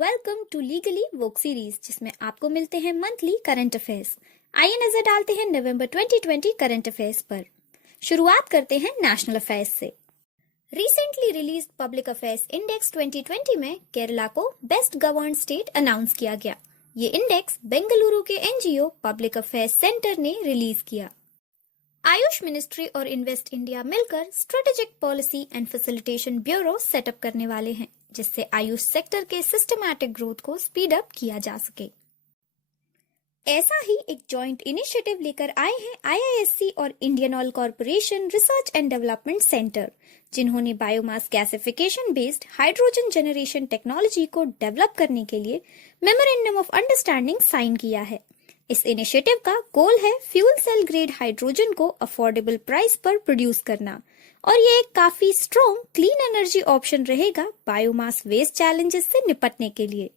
Welcome to legally woke series, जिसमें आपको मिलते हैं मंथली करंट अफेयर्स। आइए नजर डालते हैं नवंबर 2020 करंट अफेयर्स पर। शुरुआत करते हैं नेशनल अफेयर्स से। Recently released public affairs index 2020 में केरला को बेस्ट गवर्न स्टेट अनाउंस किया गया। ये इंडेक्स बेंगलुरु के एनजीओ पब्लिक अफेयर्स सेंटर ने रिलीज किया। आयुष मिनिस्ट्री और इन्वेस्ट इंडिया मिलकर strategic policy and facilitation bureau setup करने वाले हैं, जिससे आयुष सेक्टर के सिस्टमैटिक ग्रोथ को स्पीड अप किया जा सके। ऐसा ही एक जॉइंट इनिशिएटिव लेकर आए हैं आईआईएससी और Indian oil corporation research and development centre, जिन्होंने biomass gasification based hydrogen generation technology को डेवलप करने के लिए मेमोरेंडम ऑफ अंडरस्टैंडिंग साइन किया है। इस इनिशिएटिव का गोल है फ्यूल सेल ग्रेड हाइड्रोजन को अफोर्डेबल प्राइस पर प्रोड्यूस करना, और ये एक काफी स्ट्रॉन्ग क्लीन एनर्जी ऑप्शन रहेगा बायोमास वेस्ट चैलेंजेस से निपटने के लिए।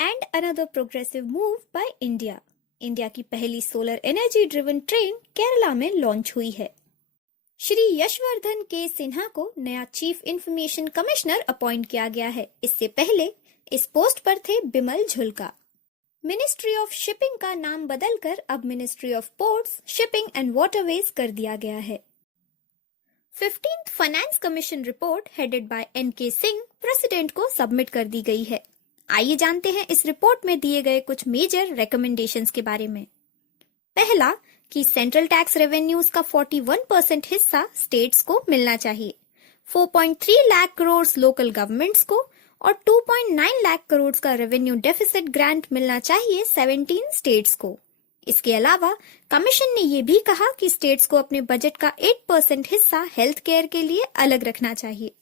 And another progressive move by India. India की पहली solar energy driven train Kerala में लॉन्च हुई है। श्री यशवर्धन के सिन्हा को नया चीफ इंफॉर्मेशन कमिश्नर अपॉइंट किया गया है। इससे पहले इस पोस्ट पर थे बिमल झुल्का। मिनिस्ट्री ऑफ शिपिंग का नाम बदलकर अब ministry of ports, shipping and waterways कर दिया गया है। 15th finance commission report headed by NK Singh president को सबमिट कर दी गई है। आइए जानते हैं इस रिपोर्ट में दिए गए कुछ मेजर रिकमेंडेशंस के बारे में। पहला, कि सेंट्रल टैक्स रेवेन्यूज का 41% हिस्सा स्टेट्स को मिलना चाहिए। 4.3 लाख करोड़ लोकल गवर्नमेंट्स को और 2.9 लाख करोड़ का रेवेन्यू डेफिसिट ग्रांट मिलना चाहिए 17 स्टेट्स को। इसके अलावा कमीशन ने ये भी कहा कि स्टेट्स को अपने बजट का 8% हिस्सा हेल्थ केयर के लिए अलग रखना चाहिए।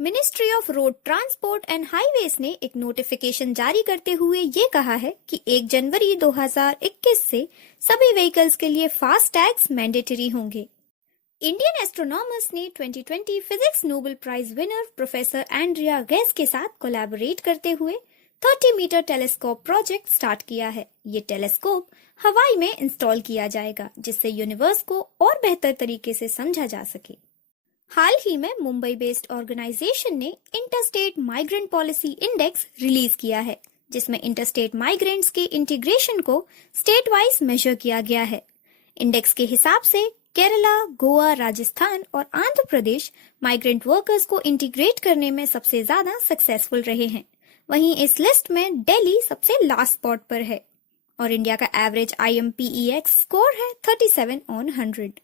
Ministry of road transport and highways ने एक नोटिफिकेशन जारी करते हुए ये कहा है कि 1 जनवरी 2021 से सभी व्हीकल्स के लिए फास्ट टैग्स मैंडेटरी होंगे। इंडियन एस्ट्रोनॉमर्स ने 2020 physics Nobel prize winner professor Andrea Ghez के साथ कोलैबोरेट करते हुए 30 मीटर टेलीस्कोप प्रोजेक्ट स्टार्ट किया है। ये टेलीस्कोप हवाई में इंस्टॉल किया जाएगा, जिससे यूनिवर्स को और बेहतर तरीके से समझा जा सके। हाल ही में मुंबई बेस्ड ऑर्गेनाइजेशन ने interstate migrant policy index release किया है, जिसमें इंटरस्टेट माइग्रेंट्स के इंटीग्रेशन को स्टेट वाइज मेजर किया गया है। इंडेक्स के हिसाब से केरला, गोवा, राजस्थान और आंध्र प्रदेश माइग्रेंट वर्कर्स को इंटीग्रेट करने में सबसे ज्यादा सक्सेसफुल रहे हैं। वहीं इस लिस्ट में दिल्ली सबसे लास्ट स्पॉट पर है और इंडिया का एवरेज IMPEX स्कोर है 37/100।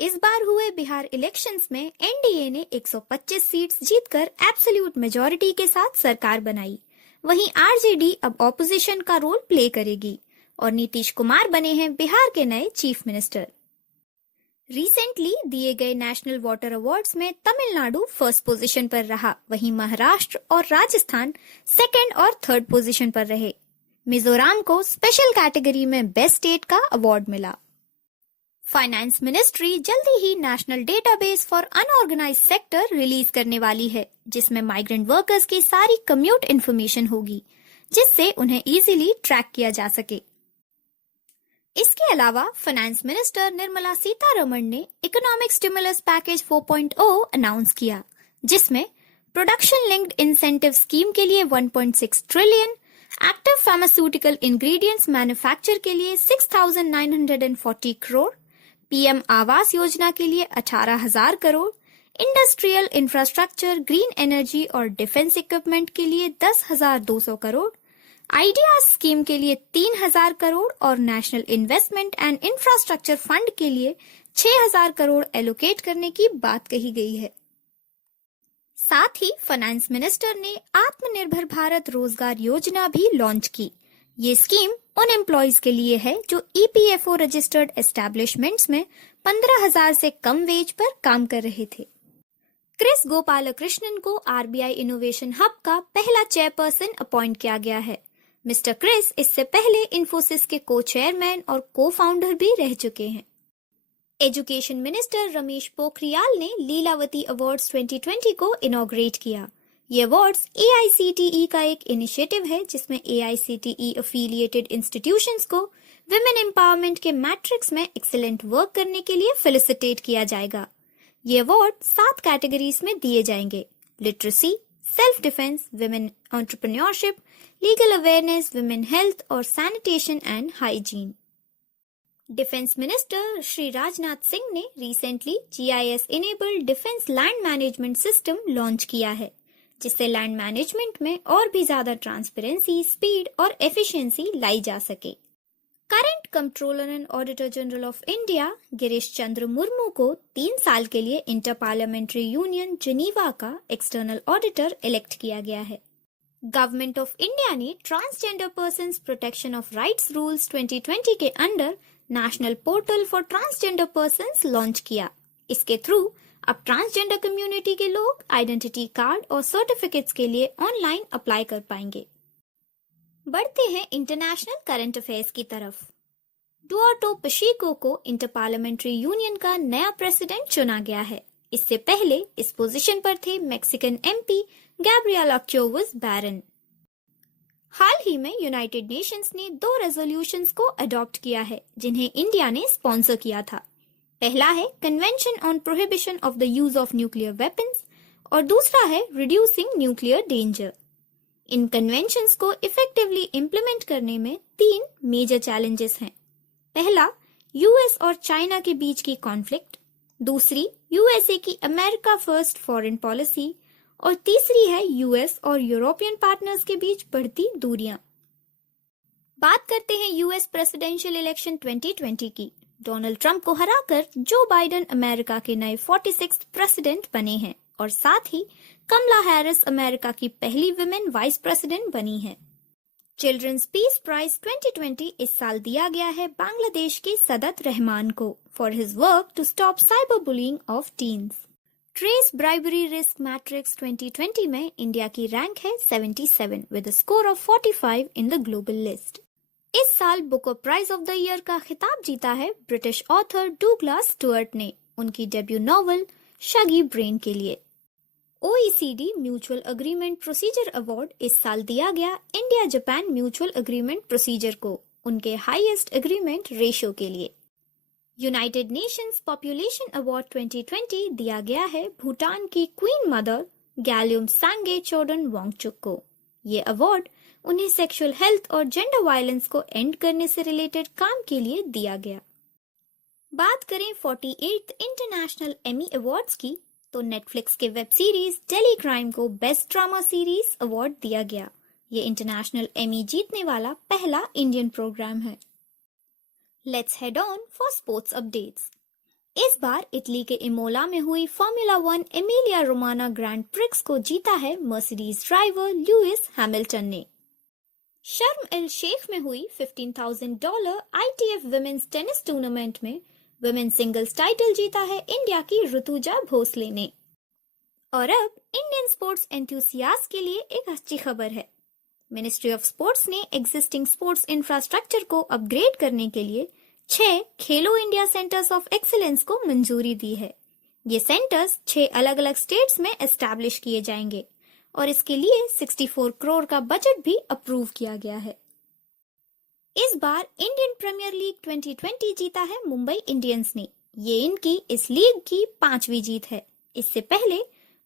इस बार हुए बिहार इलेक्शंस में एनडीए ने 125 सीट्स जीतकर एब्सोल्यूट मेजॉरिटी के साथ सरकार बनाई। वहीं आरजेडी अब ऑपोजिशन का रोल प्ले करेगी और नीतीश कुमार बने हैं बिहार के नए चीफ मिनिस्टर। रिसेंटली दिए गए नेशनल वाटर अवार्ड्स में तमिलनाडु फर्स्ट पोजीशन पर रहा, वहीं महाराष्ट्र और राजस्थान सेकंड और थर्ड पोजीशन पर रहे। मिजोरम को स्पेशल कैटेगरी में बेस्ट स्टेट का अवार्ड मिला। फाइनेंस मिनिस्ट्री जल्दी ही national database for unorganised sector release करने वाली है, जिसमें माइग्रेंट वर्कर्स की सारी कम्यूट इन्फॉर्मेशन होगी, जिससे उन्हें इजीली ट्रैक किया जा सके। इसके अलावा फाइनेंस मिनिस्टर निर्मला सीतारमण ने इकोनॉमिक स्टिमुलस पैकेज 4.0 अनाउंस किया, जिसमें प्रोडक्शन लिंक्ड इंसेंटिव स्कीम के लिए 1.6 trillion, active pharmaceutical ingredients manufacture के लिए 6,940 करोड़, पीएम आवास योजना के लिए 18,000 crore, industrial infrastructure, green energy और डिफेंस इक्विपमेंट के लिए 10,200 करोड़, आइडियाज स्कीम के लिए 3,000 करोड़ और national investment and infrastructure fund के लिए 6,000 करोड़ एलोकेट करने की बात कही गई है। साथ ही फाइनेंस मिनिस्टर ने आत्मनिर्भर भारत रोजगार योजना भी लॉन्च की। ये स्कीम उन एम्प्लॉयज के लिए है जो EPFO रजिस्टर्ड एस्टेब्लिशमेंट्स में 15,000 से कम वेज पर काम कर रहे थे। क्रिस गोपालकृष्णन को RBI इनोवेशन हब का पहला चेयरपर्सन अपॉइंट किया गया है। मिस्टर क्रिस इससे पहले इन्फोसिस के को-चेयरमैन और को-फाउंडर भी रह चुके हैं। एजुकेशन मिनिस्टर रमेश पोखरियाल ने लीलावती अवार्ड्स 2020 को इनॉग्रेट किया। ये अवार्ड्स AICTE का एक इनिशिएटिव है, जिसमें AICTE अफिलिएटेड इंस्टीट्यूशंस को विमेन एम्पावरमेंट के मैट्रिक्स में एक्सीलेंट वर्क करने के लिए फेलिसिटेट किया जाएगा। ये अवार्ड 7 कैटेगरीज में दिए जाएंगे: literacy, self defence, women entrepreneurship, legal awareness, women health और sanitation and hygiene. Defence minister Shri Rajnath Singh ने recently GIS enabled defence land management system launch किया है, जिससे लैंड मैनेजमेंट में और भी ज्यादा ट्रांसपेरेंसी, स्पीड और एफिशिएंसी लाई जा सके। Current controller and auditor general of India Girish Chandra Murmu को 3 साल के लिए इंटर पार्लियामेंट्री यूनियन जिनीवा का एक्सटर्नल ऑडिटर इलेक्ट किया गया है। गवर्नमेंट ऑफ इंडिया ने transgender persons protection of rights rules 2020 के under national portal for transgender persons launch किया। इसके थ्रू अब ट्रांसजेंडर कम्युनिटी के लोग आइडेंटिटी कार्ड और सर्टिफिकेट्स के लिए ऑनलाइन अप्लाई कर पाएंगे। बढ़ते हैं इंटरनेशनल करंट अफेयर्स की तरफ। डुआर्टो पशीको को इंटर पार्लियामेंट्री यूनियन का नया प्रेसिडेंट चुना गया है। इससे पहले इस पोजीशन पर थे मैक्सिकन एमपी गैब्रिएला क्योवस बैरन। हाल ही में यूनाइटेड नेशंस ने 2 रेजोल्यूशंस को अडॉप्ट किया है, जिन्हें इंडिया ने स्पॉन्सर किया था। पहला है convention on prohibition of the use of nuclear weapons और दूसरा है रिड्यूसिंग न्यूक्लियर डेंजर। इन कन्वेंशंस को इफेक्टिवली इम्प्लीमेंट करने में 3 मेजर चैलेंजेस हैं। पहला, यूएस और चाइना के बीच की कॉन्फ्लिक्ट, दूसरी यूएसए की अमेरिका फर्स्ट फॉरेन पॉलिसी और तीसरी है यूएस और यूरोपियन पार्टनर्स के बीच बढ़ती दूरियां। बात करते हैं यूएस प्रेसिडेंशियल इलेक्शन 2020 की। डोनाल्ड ट्रंप को हराकर जो बाइडेन अमेरिका के नए 46th प्रेसिडेंट बने हैं और साथ ही कमला हैरिस अमेरिका की पहली विमेन वाइस प्रेसिडेंट बनी है। चिल्ड्रंस पीस प्राइज 2020 इस साल दिया गया है बांग्लादेश के सदत रहमान को for his work to stop cyber bullying of teens. Trace bribery risk matrix 2020 में इंडिया की रैंक है 77 with a score of 45 in the global list. इस साल Booker prize of the year का खिताब जीता है ब्रिटिश ऑथर डुगलास स्टुअर्ट ने उनकी डेब्यू नॉवल शगी ब्रेन के लिए। OECD mutual agreement procedure award इस साल दिया गया India Japan mutual agreement procedure को उनके हाईएस्ट अग्रीमेंट रेशो के लिए। यूनाइटेड नेशंस पॉपुलेशन अवार्ड 2020 दिया गया है भूटान की क्वीन मदर गैल्यूम सांगे चोडन वांगचुक को। ये अवार्ड उन्हें सेक्सुअल हेल्थ और जेंडर वायलेंस को एंड करने से रिलेटेड काम के लिए दिया गया। बात करें 48th इंटरनेशनल एमी अवार्ड्स की, तो नेटफ्लिक्स के वेब सीरीज टेली क्राइम को बेस्ट ड्रामा सीरीज अवार्ड दिया गया। ये इंटरनेशनल एमी जीतने वाला पहला इंडियन प्रोग्राम है। Let's head on for sports updates. इस बार इटली के इमोला में हुई formula 1 Emilia Romana grand prix को जीता है मर्सिडीज ड्राइवर लुइस हैमिल्टन ने। शर्म एल शेख में हुई $15,000 ITF विमेन्स टेनिस टूर्नामेंट में वुमेन सिंगल्स टाइटल जीता है इंडिया की ऋतुजा भोसले ने। और अब इंडियन स्पोर्ट्स एंथुसियास्ट के लिए एक अच्छी खबर है। मिनिस्ट्री ऑफ स्पोर्ट्स ने एग्जिस्टिंग स्पोर्ट्स इंफ्रास्ट्रक्चर को अपग्रेड करने के लिए 6 खेलो इंडिया सेंटर्स ऑफ एक्सीलेंस को मंजूरी दी है। ये सेंटर्स 6 अलग अलग स्टेट्स में एस्टैब्लिश किए जाएंगे और इसके लिए 64 करोड़ का बजट भी अप्रूव किया गया है। इस बार इंडियन प्रीमियर लीग 2020 जीता है मुंबई इंडियंस ने। ये इनकी इस लीग की 5वीं जीत है। इससे पहले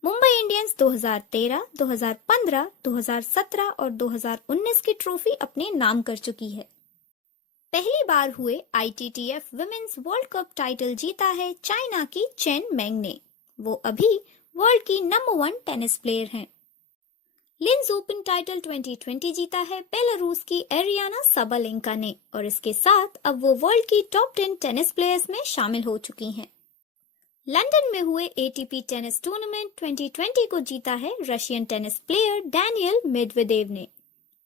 मुंबई इंडियंस 2013, 2015, 2017 और 2019 की ट्रॉफी अपने नाम कर चुकी है। पहली बार हुए ITTF women's world cup title जीता है चाइना की चेन मेंग ने। वो अभी वर्ल्ड की नंबर 1 टेनिस प्लेयर हैं। लिंज ओपन टाइटल 2020 जीता है बेलारूस की एरियाना साबालेंका ने और इसके साथ अब वो वर्ल्ड की टॉप 10 टेनिस प्लेयर्स में शामिल हो चुकी हैं। लंदन में हुए ATP टेनिस टूर्नामेंट 2020 को जीता है Russian tennis player Daniil Medvedev ने।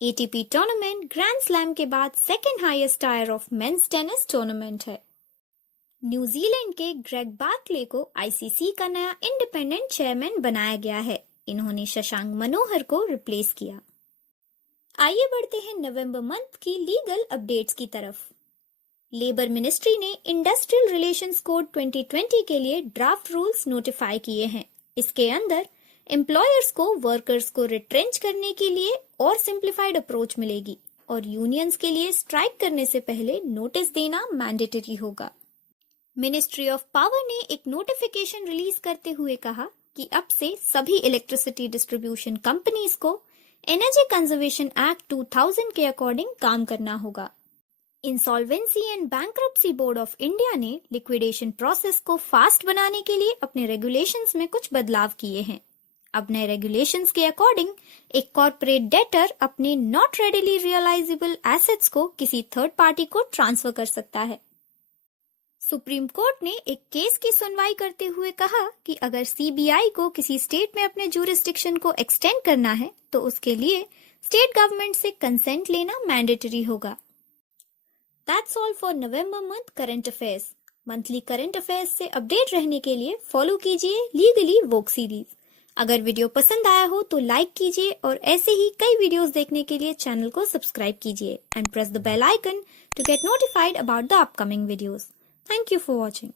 ATP टूर्नामेंट ग्रैंड स्लैम के बाद second highest tier of men's tennis tournament है। न्यूजीलैंड के ग्रेग बार्कले को ICC का नया इंडिपेंडेंट चेयरमैन बनाया गया है। इन्होंने शशांक मनोहर को रिप्लेस किया। आइए बढ़ते हैं नवंबर मंथ की लीगल अपडेट्स की तरफ। लेबर मिनिस्ट्री ने इंडस्ट्रियल रिलेशंस कोड 2020 के लिए ड्राफ्ट रूल्स नोटिफाई किए हैं। इसके अंदर एम्प्लॉयर्स को वर्कर्स को रिट्रेंच करने के लिए और सिंप्लीफाइड अप्रोच मिलेगी और यूनियंस के लिए स्ट्राइक करने से पहले नोटिस देना मैंडेटरी होगा। मिनिस्ट्री ऑफ पावर ने एक नोटिफिकेशन रिलीज करते हुए कहा, कि अब से सभी इलेक्ट्रिसिटी डिस्ट्रीब्यूशन कंपनीज को एनर्जी कंजर्वेशन एक्ट 2000 के अकॉर्डिंग काम करना होगा। Insolvency and bankruptcy board of India ने लिक्विडेशन प्रोसेस को फास्ट बनाने के लिए अपने रेगुलेशंस में कुछ बदलाव किए हैं। अब नए रेगुलेशंस के अकॉर्डिंग एक कॉर्पोरेट डेटर अपने नॉट रेडिली रियलाइजेबल एसेट्स को किसी थर्ड पार्टी को ट्रांसफर कर सकता है। सुप्रीम कोर्ट ने एक केस की सुनवाई करते हुए कहा कि अगर सीबीआई को किसी स्टेट में अपने जुरिस्डिक्शन को एक्सटेंड करना है तो उसके लिए स्टेट गवर्नमेंट से कंसेंट लेना मैंडेटरी होगा। That's all for November month current affairs. Monthly current affairs से अपडेट रहने के लिए फॉलो कीजिए लीगली वोक सीरीज। अगर वीडियो पसंद आया हो तो लाइक कीजिए और ऐसे ही कई वीडियोस देखने के लिए चैनल को सब्सक्राइब कीजिए and press the bell icon to get notified about the upcoming videos. Thank you for watching.